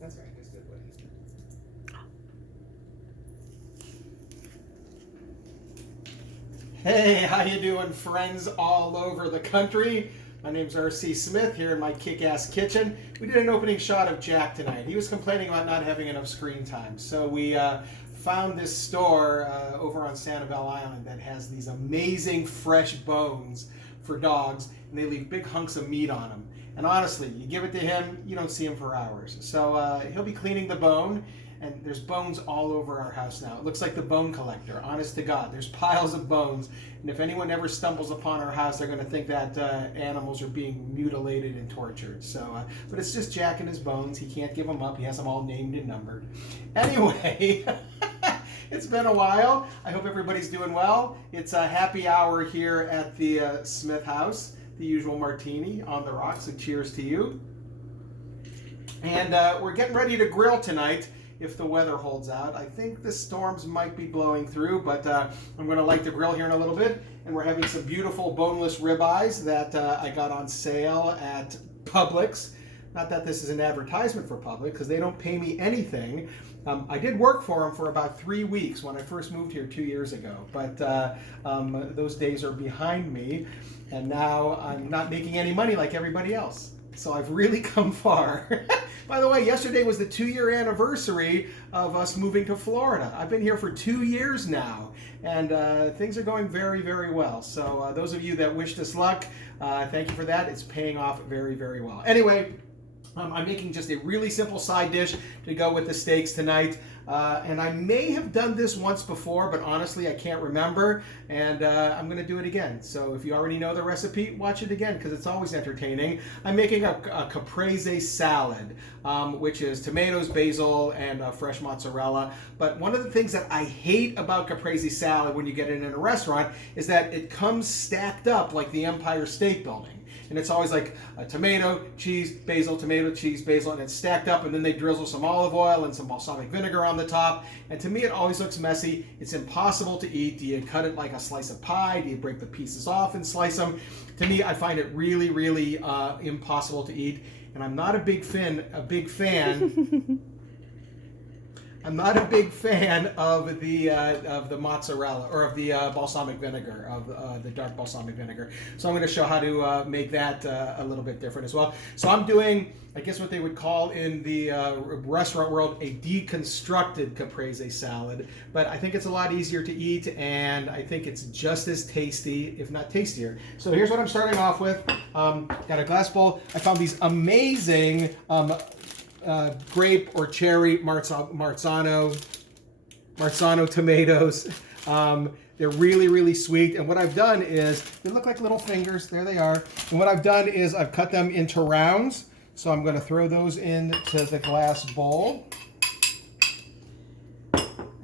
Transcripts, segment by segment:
That's right. That's good, buddy. Hey, how you doing, friends all over the country? My name's R.C. Smith here in my kick-ass kitchen. We did an opening shot of Jack tonight. He was complaining about not having enough screen time, so we found this store over on Sanibel Island that has these amazing fresh bones for dogs, and they leave big hunks of meat on them. And honestly, you give it to him, you don't see him for hours. So he'll be cleaning the bone, and there's bones all over our house now. It looks like the bone collector, honest to God. There's piles of bones, and if anyone ever stumbles upon our house, they're going to think that animals are being mutilated and tortured. So, but it's just Jack and his bones. He can't give them up. He has them all named and numbered. Anyway, it's been a while. I hope everybody's doing well. It's a happy hour here at the Smith house. The usual martini on the rocks, so cheers to you. And we're getting ready to grill tonight if the weather holds out. I think the storms might be blowing through, but I'm going to light the grill here in a little bit. And we're having some beautiful boneless ribeyes that I got on sale at Publix. Not that this is an advertisement for Publix, because they don't pay me anything. I did work for them for about 3 weeks when I first moved here 2 years ago, but those days are behind me, and now I'm not making any money like everybody else. So I've really come far. By the way, yesterday was the 2-year anniversary of us moving to Florida. I've been here for 2 years now, and things are going very, very well. So those of you that wished us luck, thank you for that. It's paying off very, very well. Anyway, I'm making just a really simple side dish to go with the steaks tonight. And I may have done this once before, but honestly, I can't remember. And I'm going to do it again. So if you already know the recipe, watch it again because it's always entertaining. I'm making a caprese salad, which is tomatoes, basil, and fresh mozzarella. But one of the things that I hate about caprese salad when you get it in a restaurant is that it comes stacked up like the Empire State Building. And it's always like a tomato, cheese, basil, tomato, cheese, basil, and it's stacked up, and then they drizzle some olive oil and some balsamic vinegar on the top. And to me, it always looks messy. It's impossible to eat. Do you cut it like a slice of pie? Do you break the pieces off and slice them? To me, I find it really, really impossible to eat. And I'm not a big fan. I'm not a big fan of the mozzarella or of the balsamic vinegar, of the dark balsamic vinegar. So I'm going to show how to make that a little bit different as well. So I'm doing, I guess what they would call in the restaurant world, a deconstructed caprese salad. But I think it's a lot easier to eat, and I think it's just as tasty, if not tastier. So here's what I'm starting off with. Got a glass bowl. I found these amazing grape or cherry Marzano tomatoes. They're really, really sweet. And what I've done is, they look like little fingers. There they are. And what I've done is I've cut them into rounds. So I'm going to throw those into the glass bowl.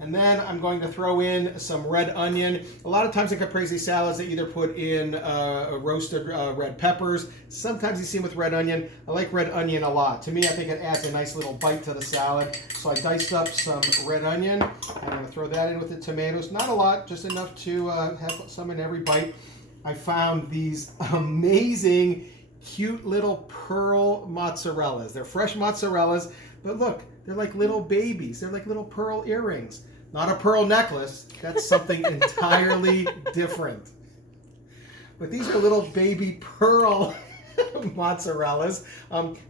And then I'm going to throw in some red onion. A lot of times in caprese salads, they either put in roasted red peppers. Sometimes you see them with red onion. I like red onion a lot. To me, I think it adds a nice little bite to the salad. So I diced up some red onion. I'm going to throw that in with the tomatoes. Not a lot, just enough to have some in every bite. I found these amazing, cute little pearl mozzarellas. They're fresh mozzarellas, but look, they're like little babies. They're like little pearl earrings. Not a pearl necklace. That's something entirely different. But these are little baby pearl mozzarellas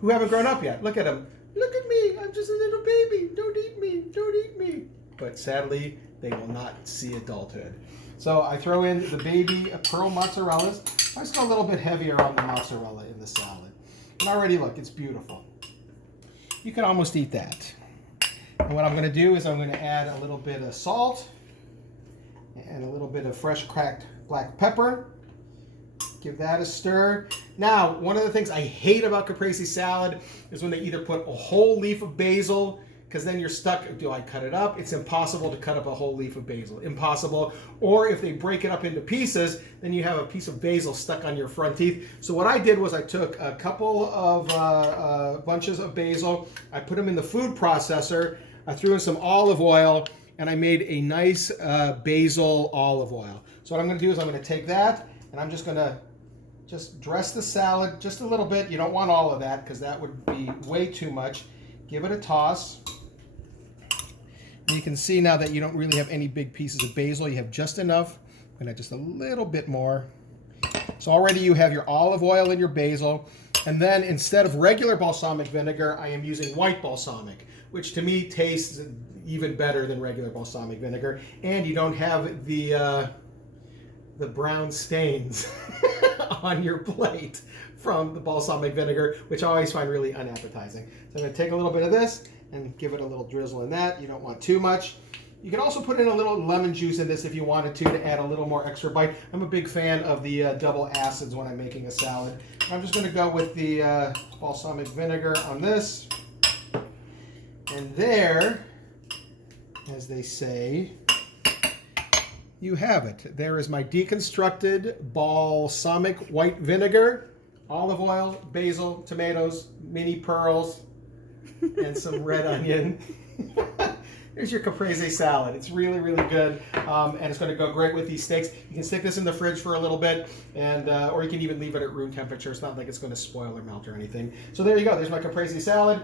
who haven't grown up yet. Look at them. Look at me. I'm just a little baby. Don't eat me. Don't eat me. But sadly, they will not see adulthood. So I throw in the baby pearl mozzarella's. I just go a little bit heavier on the mozzarella in the salad. And already, look, it's beautiful. You can almost eat that. And what I'm going to do is I'm going to add a little bit of salt and a little bit of fresh cracked black pepper. Give that a stir. Now, one of the things I hate about caprese salad is when they either put a whole leaf of basil, because then you're stuck, do I cut it up? It's impossible to cut up a whole leaf of basil. Impossible. Or if they break it up into pieces, then you have a piece of basil stuck on your front teeth. So what I did was I took a couple of bunches of basil, I put them in the food processor, I threw in some olive oil, and I made a nice basil olive oil. So what I'm going to do is I'm going to take that, and I'm just going to dress the salad just a little bit. You don't want all of that because that would be way too much. Give it a toss. And you can see now that you don't really have any big pieces of basil. You have just enough. I'm going to just a little bit more. So already you have your olive oil and your basil. And then instead of regular balsamic vinegar, I am using white balsamic, which to me tastes even better than regular balsamic vinegar. And you don't have the brown stains on your plate from the balsamic vinegar, which I always find really unappetizing. So I'm going to take a little bit of this and give it a little drizzle in that. You don't want too much. You can also put in a little lemon juice in this if you wanted to add a little more extra bite. I'm a big fan of the double acids when I'm making a salad. I'm just going to go with the balsamic vinegar on this. And there, as they say, you have it. There is my deconstructed balsamic white vinegar, olive oil, basil, tomatoes, mini pearls, and some red onion. There's your caprese salad. It's really, really good, and it's going to go great with these steaks. You can stick this in the fridge for a little bit, and or you can even leave it at room temperature. It's not like it's going to spoil or melt or anything. So there you go. There's my caprese salad.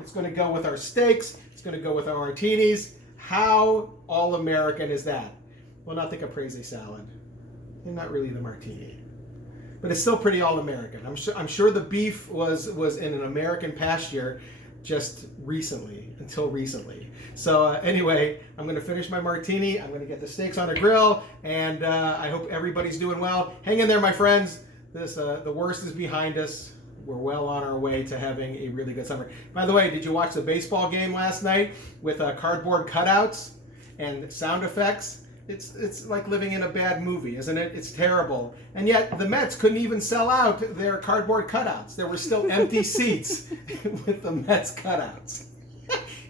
It's going to go with our steaks. It's going to go with our martinis. How all-American is that? Well, not the caprese salad, and not really the martini, but it's still pretty all-American. I'm sure the beef was in an American pasture just recently, until recently. So anyway, I'm going to finish my martini. I'm going to get the steaks on the grill, and I hope everybody's doing well. Hang in there, my friends. The worst is behind us. We're well on our way to having a really good summer. By the way, did you watch the baseball game last night with cardboard cutouts and sound effects? It's like living in a bad movie, isn't it? It's terrible. And yet the Mets couldn't even sell out their cardboard cutouts. There were still empty seats with the Mets cutouts.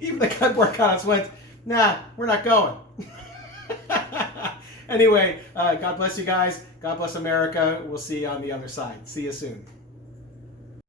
Even the cardboard cutouts went, nah, we're not going. Anyway, God bless you guys. God bless America. We'll see you on the other side. See you soon.